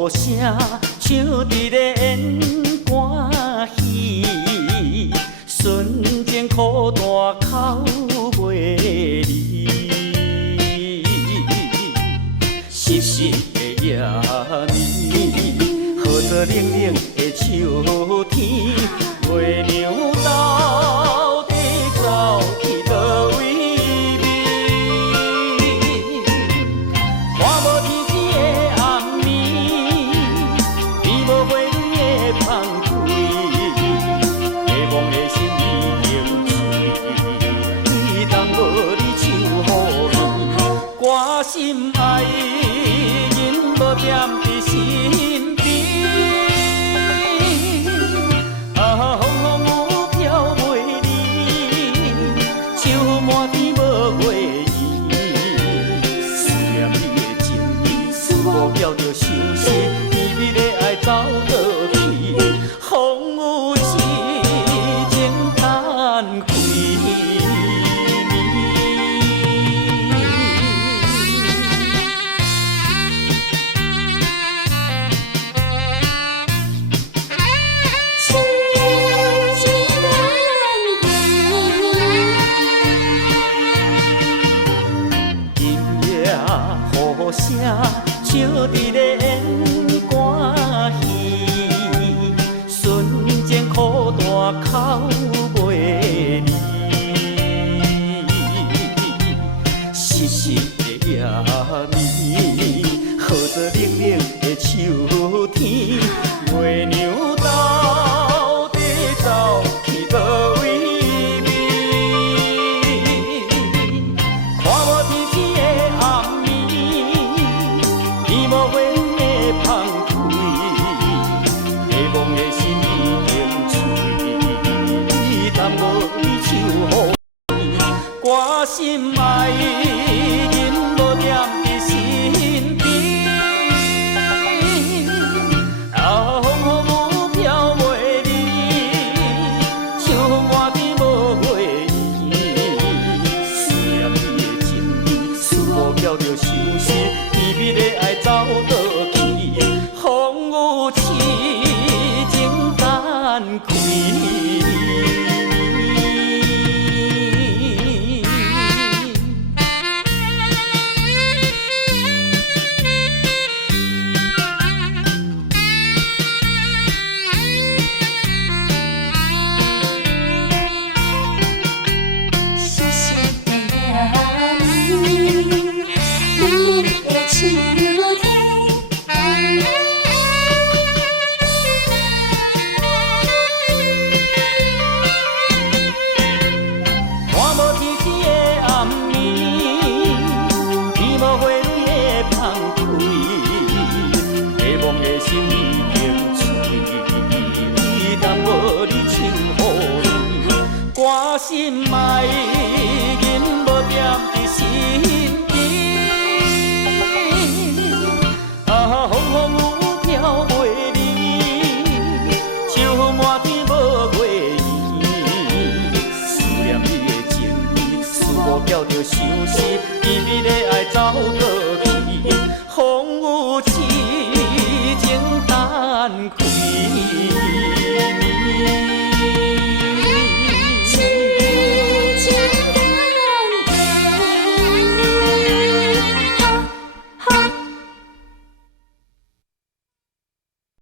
呼声唱伫咧演歌戏，瞬间苦大口袂离，湿湿的夜暝，号做冷冷的秋天，月娘到底走去倒位？心爱的人无惦伫身边，啊，风雨飘袂离，树满天无月圆。思念你的情意，思无叫着相思，甜蜜的爱走倒去，风雨痴情叹开。呼声唱伫咧演歌戏，瞬间苦大口袂离，湿湿的夜暝，号做冷冷的秋天，月娘到底走去倒位？我心爱的人无惦伫身边，啊，风雨飘袂离，树满天无月圆。思念你的情意，思无叫着相思，甜蜜的爱走倒去，风雨痴情等开。心已经碎，当无你唱予伊，我心爱的人无惦伫身边，啊，风雨飘袂离，树满天无月圆。思念你的情意，思无叫着相思，甜蜜的爱走倒去，风雨痴情等开。